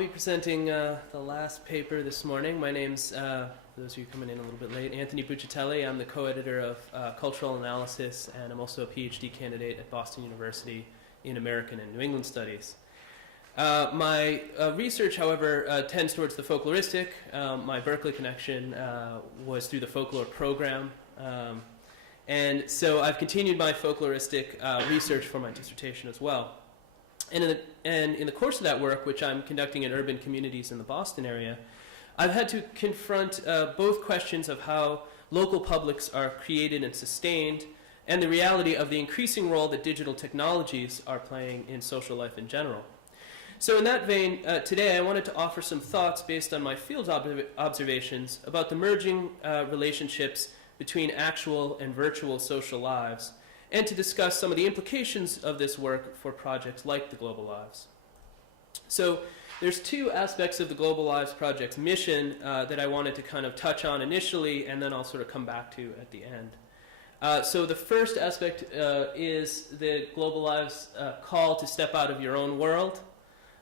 I'll be presenting the last paper this morning. My name's, for those of you coming in a little bit late, Anthony Buccitelli. I'm the co-editor of Cultural Analysis, and I'm also a PhD candidate at Boston University in American and New England Studies. My research, however, tends towards the folkloristic. My Berkeley connection was through the folklore program. And so I've continued my folkloristic research for my dissertation as well. And in the course of that work, which I'm conducting in urban communities in the Boston area, I've had to confront both questions of how local publics are created and sustained, and the reality of the increasing role that digital technologies are playing in social life in general. So in that vein, today I wanted to offer some thoughts based on my field observations about the merging relationships between actual and virtual social lives, and to discuss some of the implications of this work for projects like the Global Lives. So there's two aspects of the Global Lives Project's mission that I wanted to kind of touch on initially, and then I'll sort of come back to at the end. So the first aspect is the Global Lives call to step out of your own world.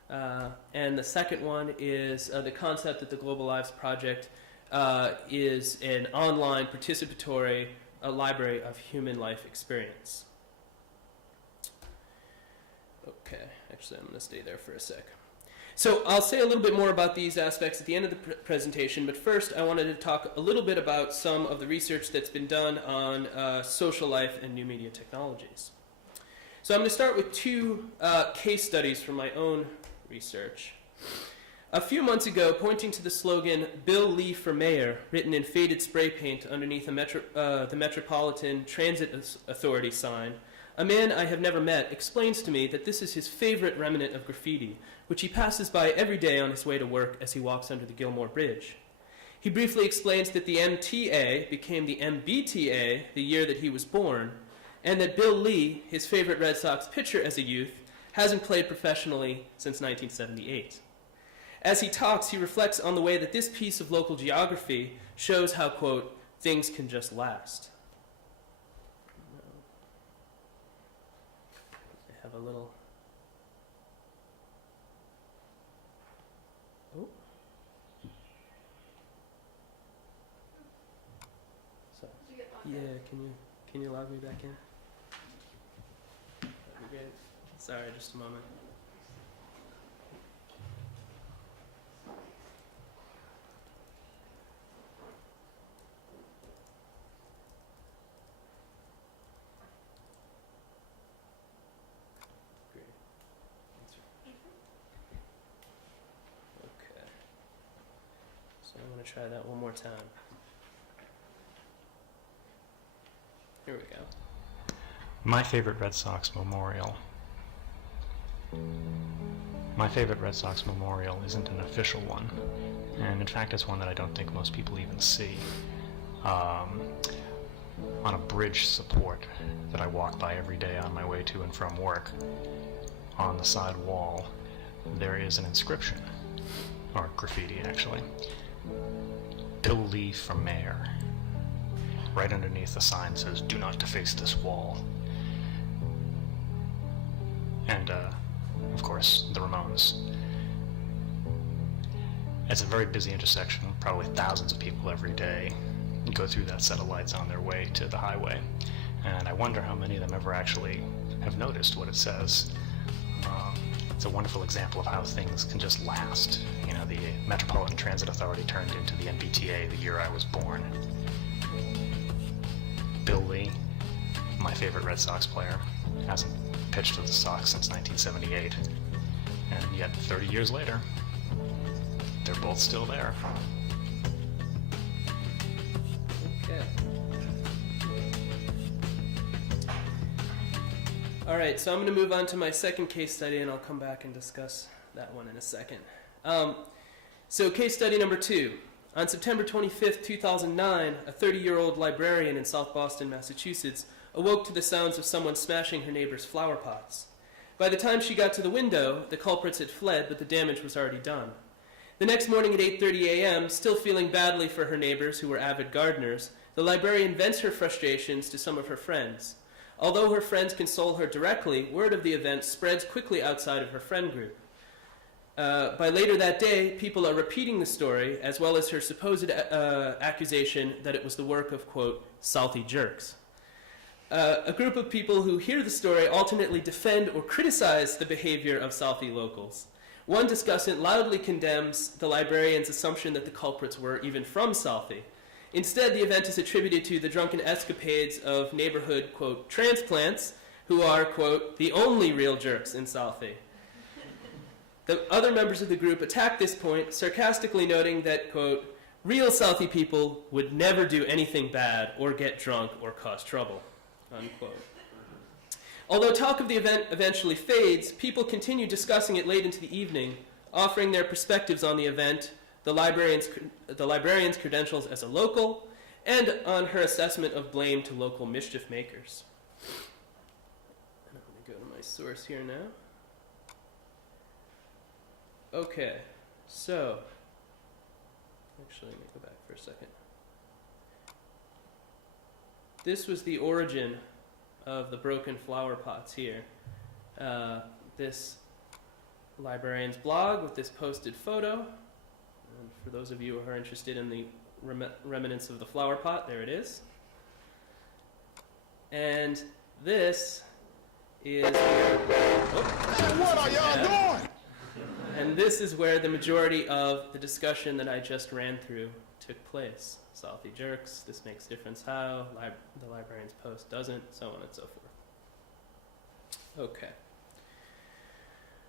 And the second one is the concept that the Global Lives Project is an online participatory library of human life experience. Okay, actually I'm going to stay there for a sec. So I'll say a little bit more about these aspects at the end of the presentation, but first I wanted to talk a little bit about some of the research that's been done on social life and new media technologies. So I'm going to start with two case studies from my own research. A few months ago, pointing to the slogan, "Bill Lee for Mayor," written in faded spray paint underneath the Metropolitan Transit Authority sign, a man I have never met explains to me that this is his favorite remnant of graffiti, which he passes by every day on his way to work as he walks under the Gilmore Bridge. He briefly explains that the MTA became the MBTA the year that he was born, and that Bill Lee, his favorite Red Sox pitcher as a youth, hasn't played professionally since 1978. As he talks, he reflects on the way that this piece of local geography shows how, quote, things can just last. I have a little... Oh. So, yeah, can you log me back in? That'd be great. Sorry, just a moment. I'm going to try that one more time. Here we go. My favorite Red Sox memorial. My favorite Red Sox memorial isn't an official one, and in fact it's one that I don't think most people even see. On a bridge support that I walk by every day on my way to and from work, on the side wall, there is an inscription, or graffiti actually. Bill Lee for Mayor. Right underneath the sign says, "Do not deface this wall." And, of course, the Ramones. It's a very busy intersection, probably thousands of people every day go through that set of lights on their way to the highway. And I wonder how many of them ever actually have noticed what it says. It's a wonderful example of how things can just last. You know, the Metropolitan Transit Authority turned into the MBTA the year I was born. Bill Lee, my favorite Red Sox player, hasn't pitched with the Sox since 1978. And yet, 30 years later, they're both still there. Okay. All right, so I'm going to move on to my second case study, and I'll come back and discuss that one in a second. So case study number 2. On September 25th, 2009, a 30-year-old librarian in South Boston, Massachusetts, awoke to the sounds of someone smashing her neighbor's flower pots. By the time she got to the window, the culprits had fled, but the damage was already done. The next morning at 8:30 a.m., still feeling badly for her neighbors who were avid gardeners, the librarian vents her frustrations to some of her friends. Although her friends console her directly, word of the event spreads quickly outside of her friend group. By later that day, people are repeating the story, as well as her supposed accusation that it was the work of, quote, Southie jerks. A group of people who hear the story alternately defend or criticize the behavior of Southie locals. One discussant loudly condemns the librarian's assumption that the culprits were even from Southie. Instead, the event is attributed to the drunken escapades of neighborhood, quote, transplants, who are, quote, the only real jerks in Southie. The other members of the group attack this point, sarcastically noting that, quote, real Southie people would never do anything bad or get drunk or cause trouble, unquote. Although talk of the event eventually fades, people continue discussing it late into the evening, offering their perspectives on the event, the librarian's credentials as a local, and on her assessment of blame to local mischief makers. And I'm going to go to my source here now. Okay, so, actually, let me go back for a second. This was the origin of the broken flower pots here. This librarian's blog with this posted photo. And for those of you who are interested in the remnants of the flower pot, there it is. And this is where... Hey, what are y'all doing? And this is where the majority of the discussion that I just ran through took place. Southie jerks, this makes difference how, the librarian's post doesn't, so on and so forth. Okay.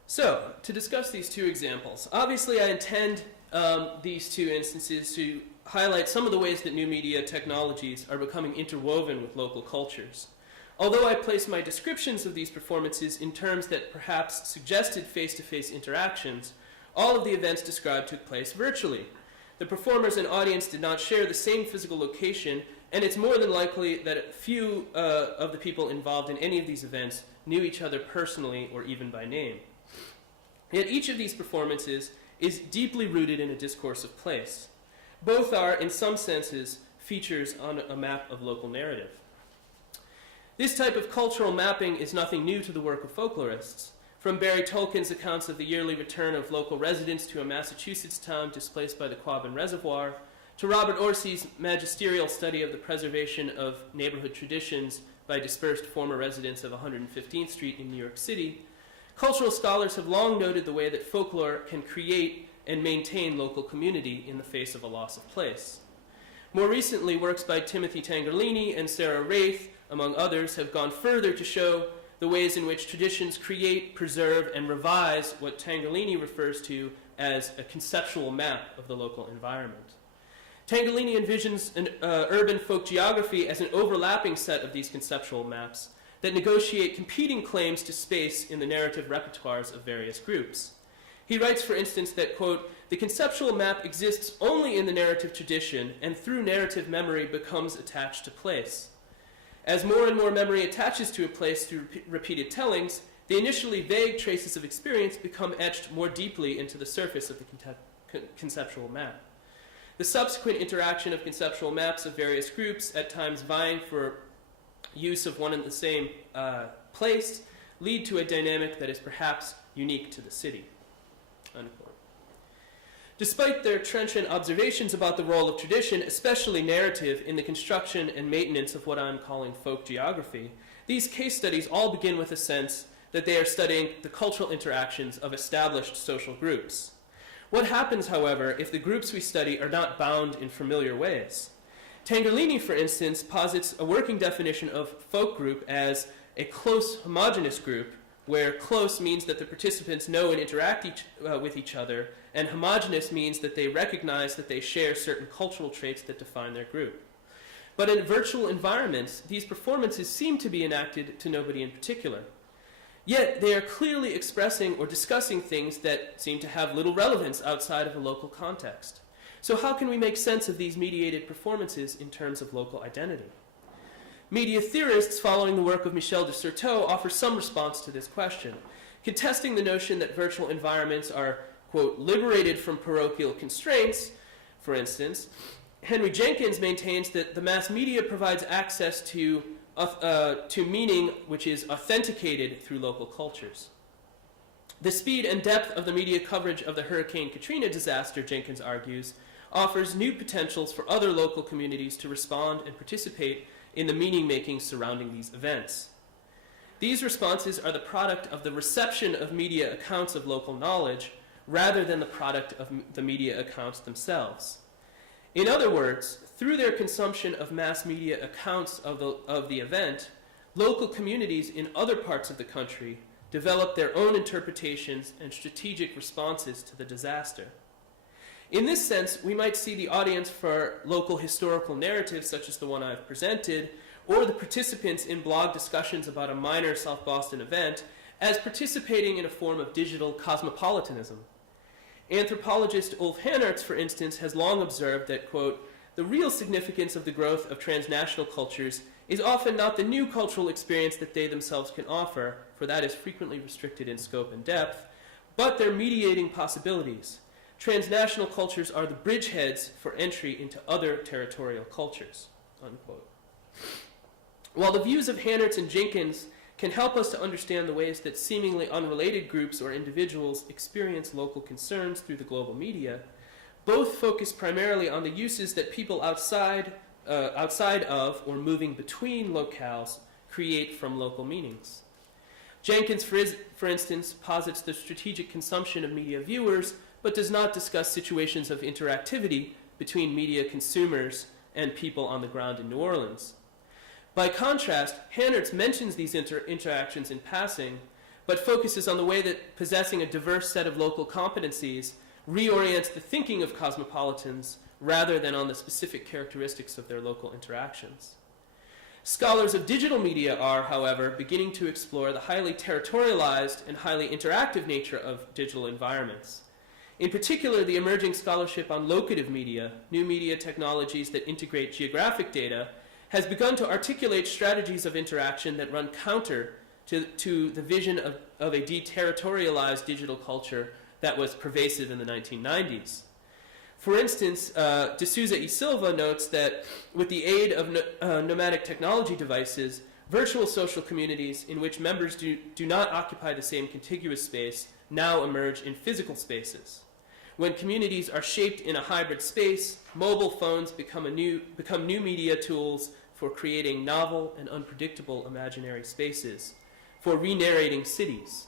So, to discuss these two examples, obviously I intend these two instances to highlight some of the ways that new media technologies are becoming interwoven with local cultures. Although I place my descriptions of these performances in terms that perhaps suggested face-to-face interactions, all of the events described took place virtually. The performers and audience did not share the same physical location, and it's more than likely that few of the people involved in any of these events knew each other personally or even by name. Yet each of these performances is deeply rooted in a discourse of place. Both are, in some senses, features on a map of local narrative. This type of cultural mapping is nothing new to the work of folklorists. From Barry Tolkien's accounts of the yearly return of local residents to a Massachusetts town displaced by the Quabbin Reservoir, to Robert Orsi's magisterial study of the preservation of neighborhood traditions by dispersed former residents of 115th Street in New York City, cultural scholars have long noted the way that folklore can create and maintain local community in the face of a loss of place. More recently, works by Timothy Tangerlini and Sarah Wraith, among others, have gone further to show the ways in which traditions create, preserve, and revise what Tangerlini refers to as a conceptual map of the local environment. Tangerlini envisions an urban folk geography as an overlapping set of these conceptual maps that negotiate competing claims to space in the narrative repertoires of various groups. He writes, for instance, that, quote, the conceptual map exists only in the narrative tradition and through narrative memory becomes attached to place. As more and more memory attaches to a place through repeated tellings, the initially vague traces of experience become etched more deeply into the surface of the conceptual map. The subsequent interaction of conceptual maps of various groups, at times vying for use of one and the same place, lead to a dynamic that is perhaps unique to the city. Unquote. Despite their trenchant observations about the role of tradition, especially narrative, in the construction and maintenance of what I'm calling folk geography, these case studies all begin with a sense that they are studying the cultural interactions of established social groups. What happens, however, if the groups we study are not bound in familiar ways? Tangerlini, for instance, posits a working definition of folk group as a close homogeneous group, where close means that the participants know and interact with each other, and homogeneous means that they recognize that they share certain cultural traits that define their group. But in virtual environments, these performances seem to be enacted to nobody in particular. Yet they are clearly expressing or discussing things that seem to have little relevance outside of a local context. So how can we make sense of these mediated performances in terms of local identity? Media theorists, following the work of Michel de Certeau, offer some response to this question, contesting the notion that virtual environments are, quote, liberated from parochial constraints. For instance, Henry Jenkins maintains that the mass media provides access to meaning which is authenticated through local cultures. The speed and depth of the media coverage of the Hurricane Katrina disaster, Jenkins argues, offers new potentials for other local communities to respond and participate in the meaning-making surrounding these events. These responses are the product of the reception of media accounts of local knowledge rather than the product of the media accounts themselves. In other words, through their consumption of mass media accounts of the event, local communities in other parts of the country develop their own interpretations and strategic responses to the disaster. In this sense, we might see the audience for local historical narratives such as the one I've presented, or the participants in blog discussions about a minor South Boston event as participating in a form of digital cosmopolitanism. Anthropologist Ulf Hannertz, for instance, has long observed that, quote, the real significance of the growth of transnational cultures is often not the new cultural experience that they themselves can offer, for that is frequently restricted in scope and depth, but their mediating possibilities. Transnational cultures are the bridgeheads for entry into other territorial cultures, unquote. While the views of Hannertz and Jenkins can help us to understand the ways that seemingly unrelated groups or individuals experience local concerns through the global media, both focus primarily on the uses that people outside of or moving between locales create from local meanings. Jenkins, for instance, posits the strategic consumption of media viewers, but does not discuss situations of interactivity between media consumers and people on the ground in New Orleans. By contrast, Hannertz mentions these interactions in passing, but focuses on the way that possessing a diverse set of local competencies reorients the thinking of cosmopolitans rather than on the specific characteristics of their local interactions. Scholars of digital media are, however, beginning to explore the highly territorialized and highly interactive nature of digital environments. In particular, the emerging scholarship on locative media, new media technologies that integrate geographic data, has begun to articulate strategies of interaction that run counter to the vision of a deterritorialized digital culture that was pervasive in the 1990s. For instance, De Souza y Silva notes that with the aid of nomadic technology devices, virtual social communities in which members do not occupy the same contiguous space now emerge in physical spaces. When communities are shaped in a hybrid space, mobile phones become new media tools for creating novel and unpredictable imaginary spaces, for re-narrating cities.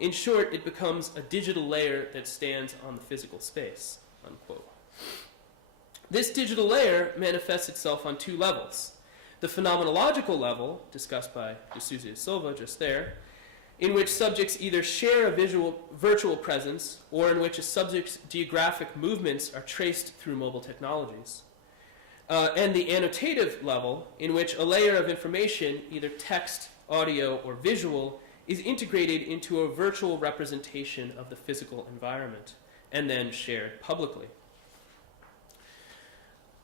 In short, it becomes a digital layer that stands on the physical space, unquote. This digital layer manifests itself on two levels. The phenomenological level, discussed by De Souza y Silva just there, in which subjects either share a virtual presence or in which a subject's geographic movements are traced through mobile technologies. And the annotative level, in which a layer of information, either text, audio, or visual, is integrated into a virtual representation of the physical environment and then shared publicly.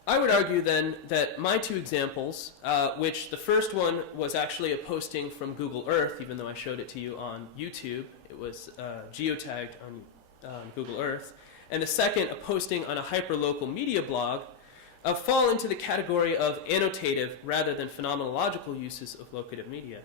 I would argue then that my two examples, which the first one was actually a posting from Google Earth, even though I showed it to you on YouTube, it was geotagged on Google Earth, and the second, a posting on a hyperlocal media blog, fall into the category of annotative rather than phenomenological uses of locative media.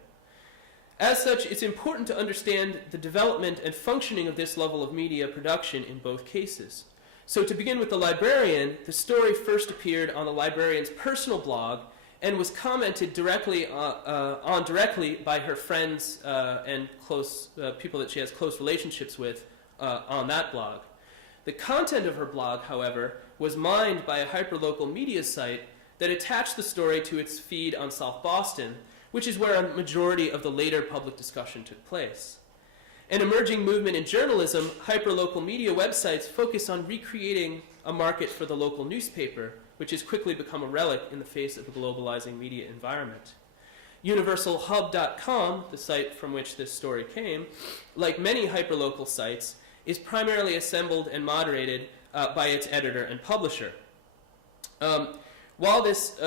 As such, it's important to understand the development and functioning of this level of media production in both cases. So to begin with the librarian, the story first appeared on the librarian's personal blog and was commented directly by her friends and close people that she has close relationships with on that blog. The content of her blog, however, was mined by a hyperlocal media site that attached the story to its feed on South Boston, which is where a majority of the later public discussion took place. An emerging movement in journalism, hyperlocal media websites focus on recreating a market for the local newspaper, which has quickly become a relic in the face of a globalizing media environment. UniversalHub.com, the site from which this story came, like many hyperlocal sites, is primarily assembled and moderated by its editor and publisher. While this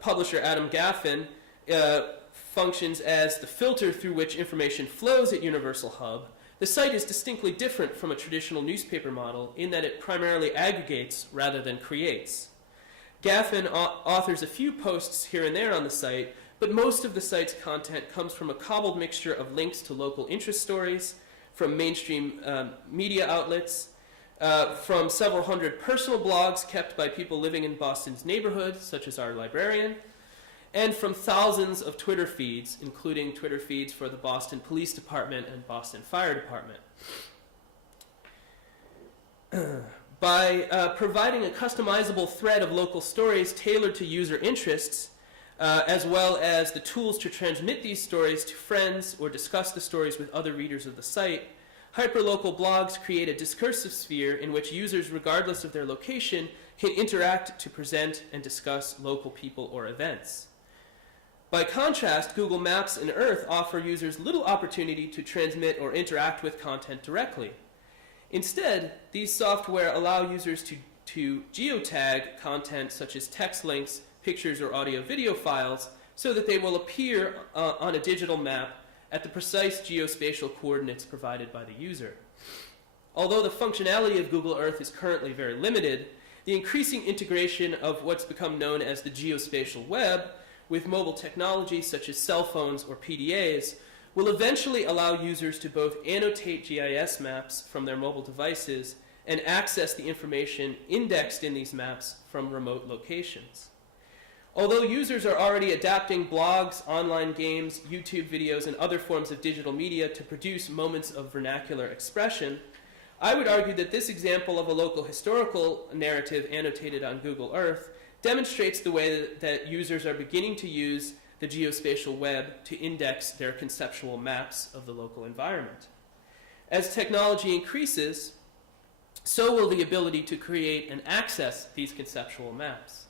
publisher, Adam Gaffin, functions as the filter through which information flows at Universal Hub, the site is distinctly different from a traditional newspaper model in that it primarily aggregates rather than creates. Gaffin authors a few posts here and there on the site, but most of the site's content comes from a cobbled mixture of links to local interest stories, from mainstream media outlets, from several hundred personal blogs kept by people living in Boston's neighborhood, such as our librarian, and from thousands of Twitter feeds, including Twitter feeds for the Boston Police Department and Boston Fire Department. By providing a customizable thread of local stories tailored to user interests, as well as the tools to transmit these stories to friends or discuss the stories with other readers of the site, hyperlocal blogs create a discursive sphere in which users, regardless of their location, can interact to present and discuss local people or events. By contrast, Google Maps and Earth offer users little opportunity to transmit or interact with content directly. Instead, these software allow users to geotag content such as text links, pictures, or audio-video files so that they will appear on a digital map at the precise geospatial coordinates provided by the user. Although the functionality of Google Earth is currently very limited, the increasing integration of what's become known as the geospatial web with mobile technology such as cell phones or PDAs will eventually allow users to both annotate GIS maps from their mobile devices and access the information indexed in these maps from remote locations. Although users are already adapting blogs, online games, YouTube videos, and other forms of digital media to produce moments of vernacular expression, I would argue that this example of a local historical narrative annotated on Google Earth demonstrates the way that users are beginning to use the geospatial web to index their conceptual maps of the local environment. As technology increases, so will the ability to create and access these conceptual maps.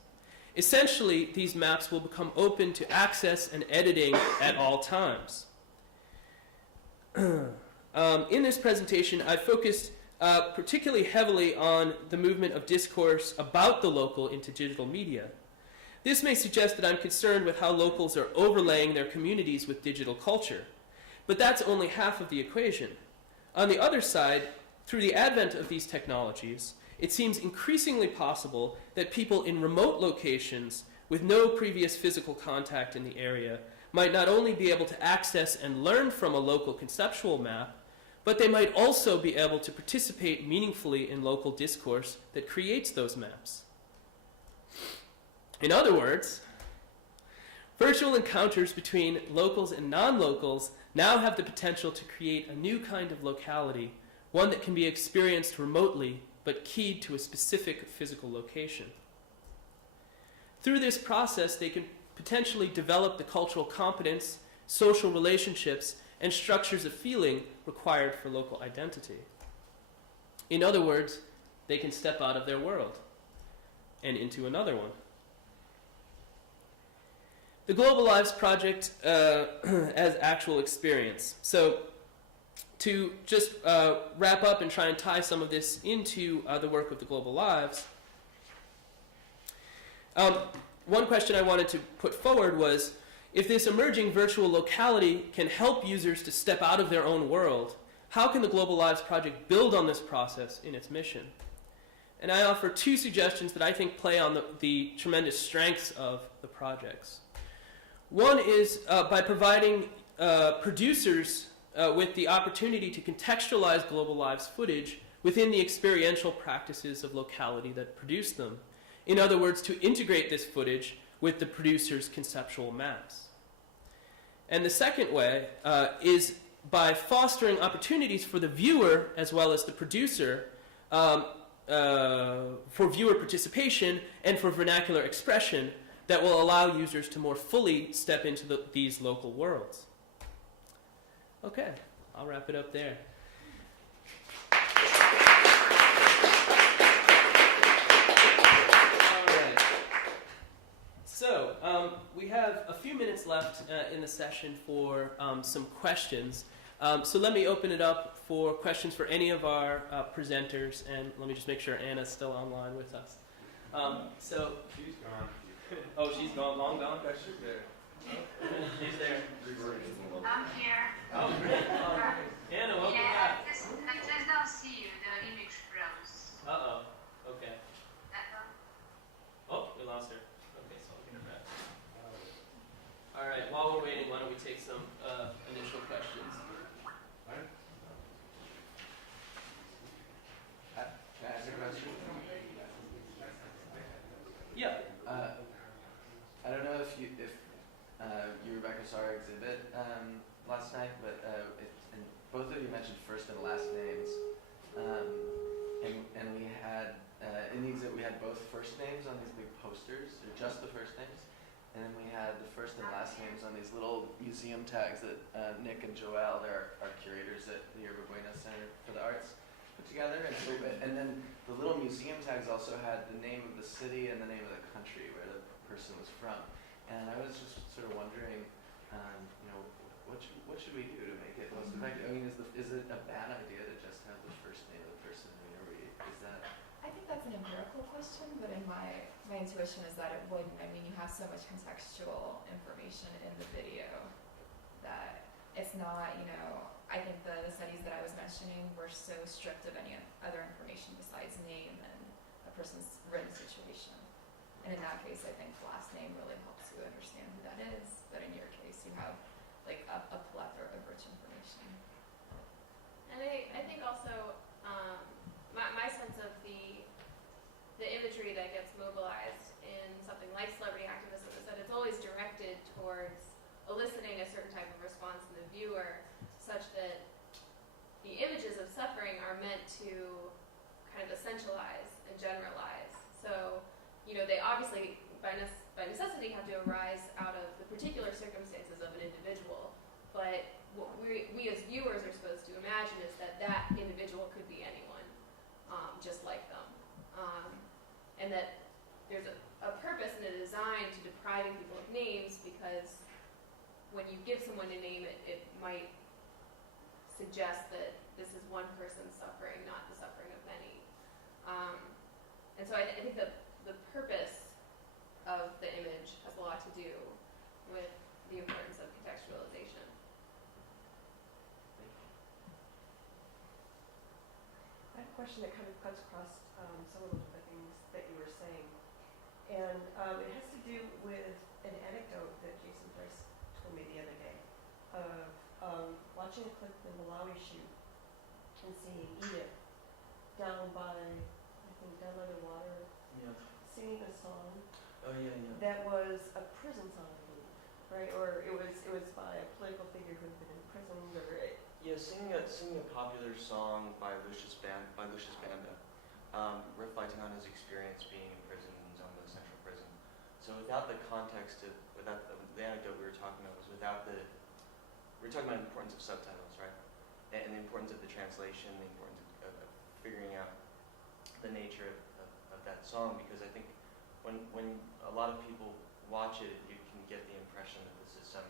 Essentially, these maps will become open to access and editing at all times. In this presentation, I focused particularly heavily on the movement of discourse about the local into digital media. This may suggest that I'm concerned with how locals are overlaying their communities with digital culture, but that's only half of the equation. On the other side, through the advent of these technologies, it seems increasingly possible that people in remote locations with no previous physical contact in the area might not only be able to access and learn from a local conceptual map, but they might also be able to participate meaningfully in local discourse that creates those maps. In other words, virtual encounters between locals and non-locals now have the potential to create a new kind of locality, one that can be experienced remotely but keyed to a specific physical location. Through this process, they can potentially develop the cultural competence, social relationships, and structures of feeling required for local identity. In other words, they can step out of their world and into another one. The Global Lives Project as actual experience. So to just wrap up and try and tie some of this into the work of the Global Lives, one question I wanted to put forward was, if this emerging virtual locality can help users to step out of their own world, how can the Global Lives Project build on this process in its mission? And I offer two suggestions that I think play on the tremendous strengths of the projects. One is by providing producers with the opportunity to contextualize Global Lives footage within the experiential practices of locality that produce them. In other words, to integrate this footage with the producer's conceptual maps. And the second way is by fostering opportunities for the viewer as well as the producer for viewer participation and for vernacular expression that will allow users to more fully step into these local worlds. Okay, I'll wrap it up there. So, we have a few minutes left in the session for some questions. So let me open it up for questions for any of our presenters, and let me just make sure Anna's still online with us. She's gone. Oh, she's gone, long gone? She's there. She's there. I'm here. Oh, great. Anna, welcome back. I just don't see you. The image froze. Uh-oh. Okay. Uh-oh. Oh, we lost her. Okay, so I'll get her back. All right, while we're waiting, why don't we take some initial questions? saw our exhibit last night, but and both of you mentioned first and last names, and we had in the exhibit we had both first names on these big posters, or just the first names, and then we had the first and last names on these little museum tags that Nick and Joelle, they're our curators at the Yerba Buena Center for the Arts, put together, and then the little museum tags also had the name of the city and the name of the country where the person was from. And I was just sort of wondering, what should we do to make it most effective? I mean, is it a bad idea to just have the first name of the person? I mean, is that? I think that's an empirical question, but in my intuition is that it wouldn't. I mean, you have so much contextual information in the video that it's not, I think the studies that I was mentioning were so stripped of any other information besides name and a person's written situation. And in that case, I think last name really helps you understand who that is. But in your case, you have like a plethora of rich information. And I think also my sense of the imagery that gets mobilized in something like celebrity activism is that it's always directed towards eliciting a certain type of response in the viewer, such that the images of suffering are meant to kind of essentialize and generalize. So, they obviously, by necessity, have to arise out of the particular circumstances of an individual. But what we as viewers are supposed to imagine is that individual could be anyone, just like them. And that there's a purpose and a design to depriving people of names, because when you give someone a name, it might suggest that this is one person's suffering, not the suffering of many. And so I think the purpose of the image has a lot to do with the importance of contextualization. I have a question that kind of cuts across some of the things that you were saying. And it has to do with an anecdote that Jason Price told me the other day of watching a clip in Malawi shoot and seeing Edith down by the water, singing a song that was a prison song, I believe, right? Or it was by a political figure who had been imprisoned, or singing a popular song by Lucius Banda, reflecting on his experience being in prison in Zomba Central Prison. So without the context without the anecdote we were talking about we were talking about the importance of subtitles, right? And the importance of the translation, the importance of figuring out the nature of that song, because I think when a lot of people watch it, you can get the impression that this is some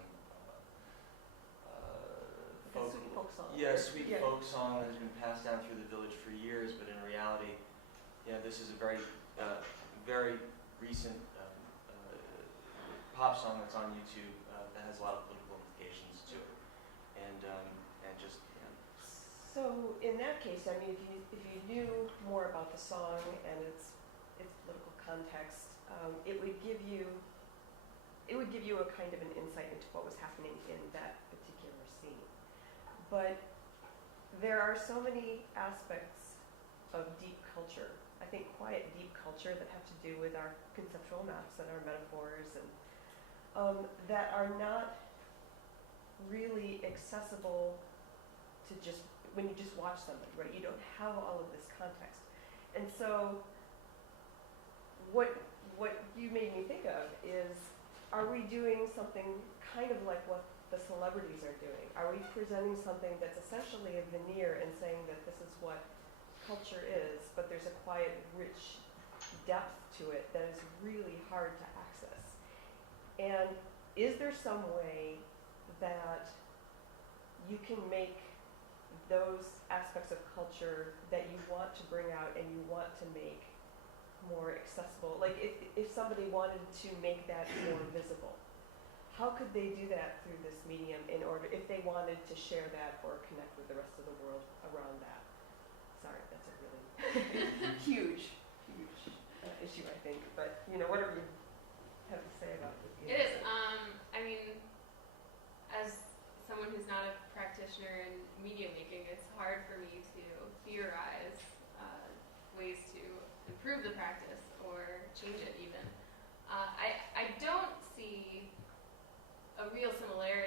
sweet folk song. Sweet folk song that has been passed down through the village for years, but in reality, this is a very, very recent pop song that's on YouTube that has a lot of political implications to it, and just. So in that case, I mean, if you knew more about the song and its political context, it would give you a kind of an insight into what was happening in that particular scene. But there are so many aspects of deep culture, I think quiet deep culture, that have to do with our conceptual maps and our metaphors, and that are not really accessible to just when you just watch somebody, right? You don't have all of this context. And so what you made me think of is, are we doing something kind of like what the celebrities are doing? Are we presenting something that's essentially a veneer and saying that this is what culture is, but there's a quiet, rich depth to it that is really hard to access? And is there some way that you can make those aspects of culture that you want to bring out and you want to make more accessible? Like if somebody wanted to make that more visible, how could they do that through this medium if they wanted to share that or connect with the rest of the world around that? Sorry, that's a really huge issue, I think. But what do you have to say about it? It is. I mean, as someone who's not a practitioner in media making, it's hard for me to theorize ways to improve the practice or change it even. I don't see a real similarity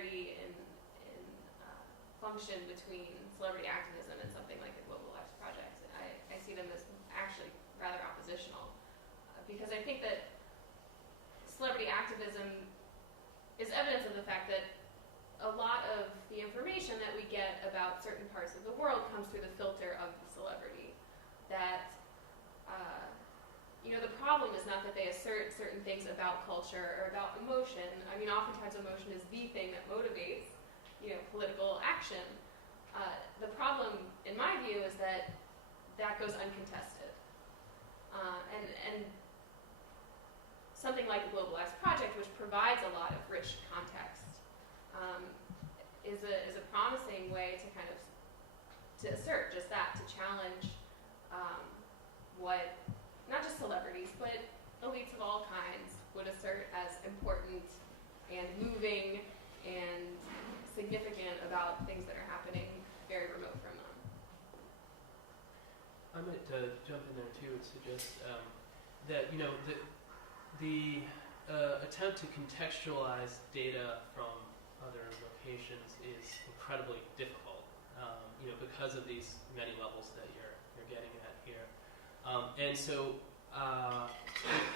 function between celebrity activism and something like the Global Lives Project. I see them as actually rather oppositional, because I think that celebrity activism is evidence of the fact that a lot of the information that we get about certain parts of the world comes through the filter of the celebrity. That, the problem is not that they assert certain things about culture or about emotion. I mean, oftentimes emotion is the thing that motivates, political action. The problem, in my view, is that that goes uncontested. And something like the Global Lives Project, which provides a lot of rich context, is a promising way to kind of to assert just that, to challenge what not just celebrities, but elites of all kinds would assert as important and moving and significant about things that are happening very remote from them. I might jump in there too and suggest that the attempt to contextualize data from other locations is incredibly difficult, because of these many levels that you're getting at here, and so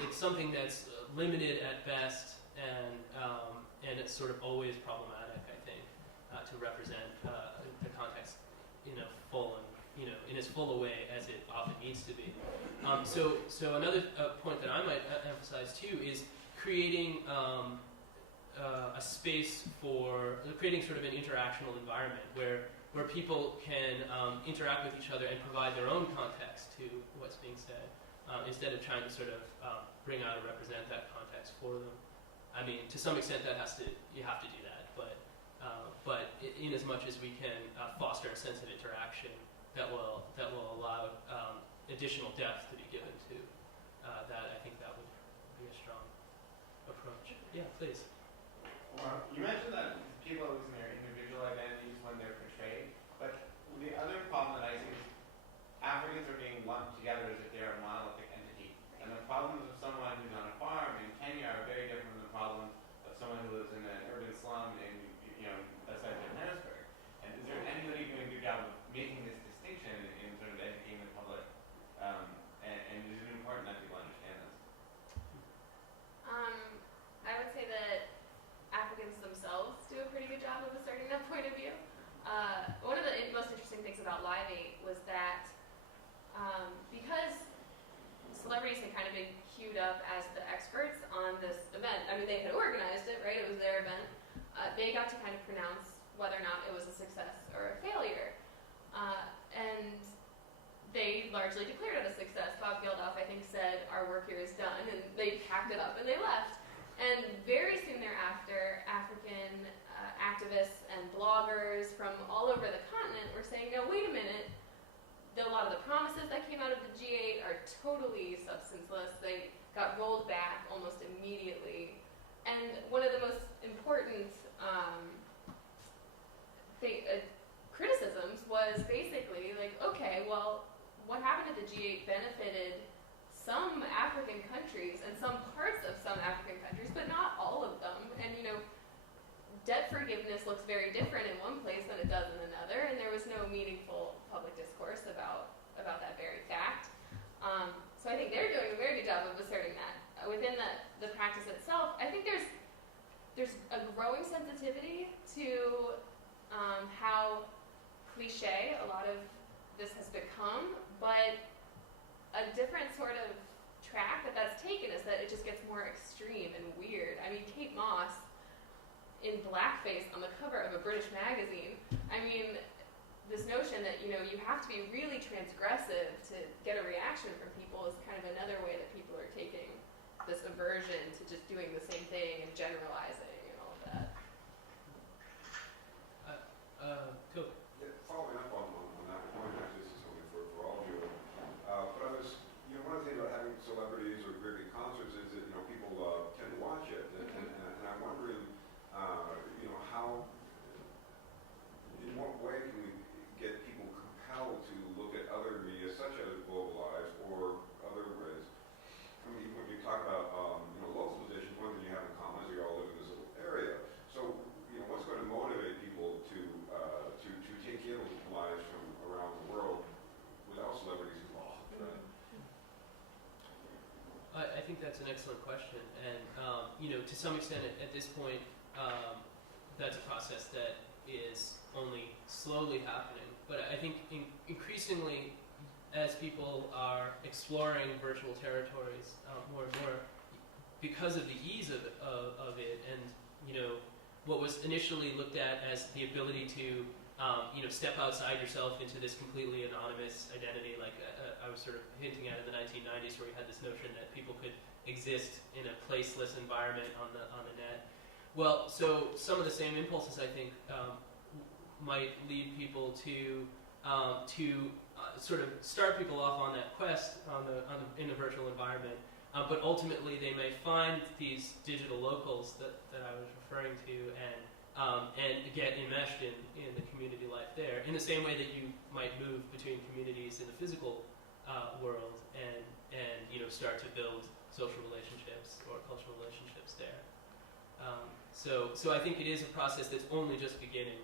it's something that's limited at best, and it's sort of always problematic, I think, to represent the context in a full and in as full a way as it often needs to be. So another point that I might emphasize too is creating a space for creating sort of an interactional environment where people can interact with each other and provide their own context to what's being said, instead of trying to sort of bring out or represent that context for them. I mean, to some extent, you have to do that, but in as much as we can foster a sense of interaction that will allow additional depth to be given to that, I think that would be a strong approach. Yeah, please. Well, you mentioned that people are losing their individual identities when they're portrayed, but the other problem that I see is Africans are being lumped together as if they're a monolithic entity. And the problems of someone who's on a farm in Kenya are very different from the problems of someone who lives in an urban slum in, outside of Johannesburg. And is there anybody doing a good job of making this distinction in sort of educating the public? And is it important that people understand this? I would say that Africans themselves do a pretty good job of asserting that point of view. One of the most interesting things about Live 8 was that because celebrities had kind of been queued up as the experts on this event, I mean, they had organized it, right? It was their event. They got to kind of pronounce whether or not it was a success or a failure. And they largely declared it a success. Bob Geldof, I think, said, "Our work here is done," and they packed it up and they left. And very soon thereafter, African activists and bloggers from all over the continent were saying, "No, wait a minute. A lot of the promises that came out of the G8 are totally substanceless. They got rolled back almost immediately." And one of the most important criticisms was basically like, okay, well, what happened at the G8 benefited some African countries and some parts of some African countries, but not all of them. And, debt forgiveness looks very different in one place than it does in another, and there was no meaningful public discourse about that very fact. So I think they're doing a very good job of asserting that. Within the practice itself, I think there's a growing sensitivity to how cliche a lot of this has become, but a different sort of track that's taken is that it just gets more extreme and weird. I mean, Kate Moss in blackface on the cover of a British magazine. I mean, this notion that, you have to be really transgressive to get a reaction from people is kind of another way that people are taking this aversion to just doing the same thing and generalizing and all of that. Cool. Yeah, following up on that point, actually, this is something for all of you. But I was, one of the things about having celebrities or great big concerts is that, people tend to watch it. And I'm wondering, how, in what way can we get people compelled to look at other media, such as Global Lives or other ways? I mean, when you talk about, local positions, one thing you have in common is you all live in this little area. So, what's going to motivate people to think that's an excellent question, and to some extent, at this point, that's a process that is only slowly happening. But I think increasingly, as people are exploring virtual territories more and more, because of the ease of it, and what was initially looked at as the ability to step outside yourself into this completely anonymous identity, like I was sort of hinting at in the 1990s, where we had this notion that people could exist in a placeless environment on the net. Well, so some of the same impulses, I think, might lead people to sort of start people off on that quest in the virtual environment. But ultimately, they may find these digital locals that I was referring to, and get enmeshed in the community life there, in the same way that you might move between communities in the physical world, and start to build social relationships or cultural relationships there. So I think it is a process that's only just beginning,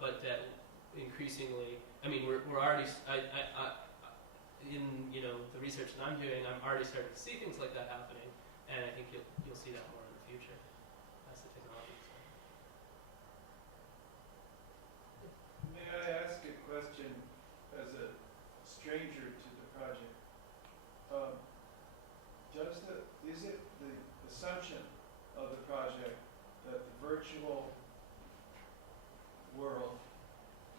but that increasingly, I mean, we're already, in the research that I'm doing, I'm already starting to see things like that happening, and I think you'll see that more in the future as the technology expands. May I ask a question as a stranger to the project? Is it the assumption of the project that the virtual world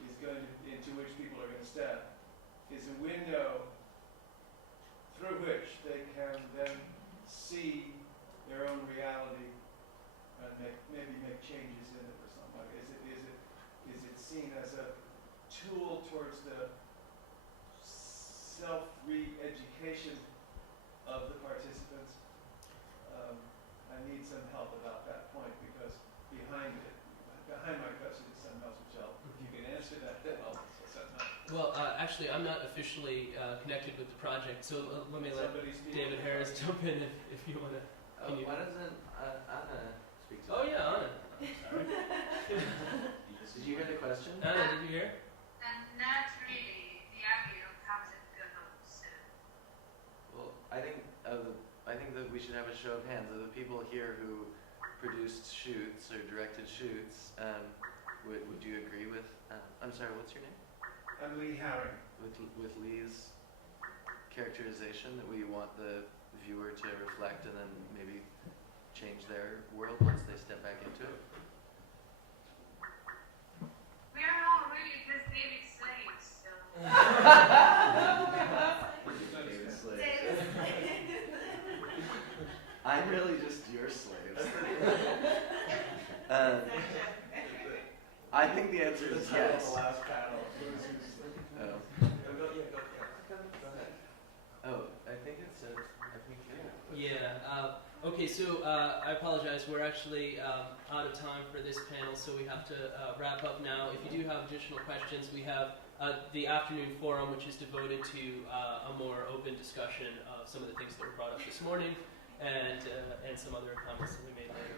is into which people are going to step is a window through which they can then see their own reality and maybe make changes in it or something like that? Is it seen as a tool towards the self-re-education of the participants? I need some help about that point, because behind my question is something else, which if you can answer that, then I'll set up. Well, actually, I'm not officially connected with the project, so let me let David Harris jump in if you want to. Why doesn't Anna speak to Oh that? yeah, Anna. I'm sorry. Did you hear the question? Anna, did you hear? Not really. The audio comes and goes. Well, I think that we should have a show of hands of the people here who produced shoots or directed shoots. Would you agree with? I'm sorry. What's your name? I'm Lee Herring. With Lee's characterization that we want the viewer to reflect and then maybe change their world once they step back into it. We are all really just David slaves, so. David slaves. I'm really just your slaves. I think the answer is yes. The last panel. Oh, I think it says. Yeah. Okay, so I apologize. We're actually out of time for this panel, so we have to wrap up now. If you do have additional questions, we have the afternoon forum, which is devoted to a more open discussion of some of the things that were brought up this morning, and some other comments that we made later.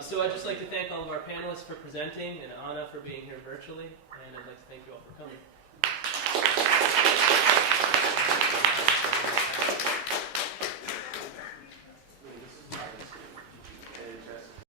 So I'd just like to thank all of our panelists for presenting, and Anna for being here virtually, and I'd like to thank you all for coming.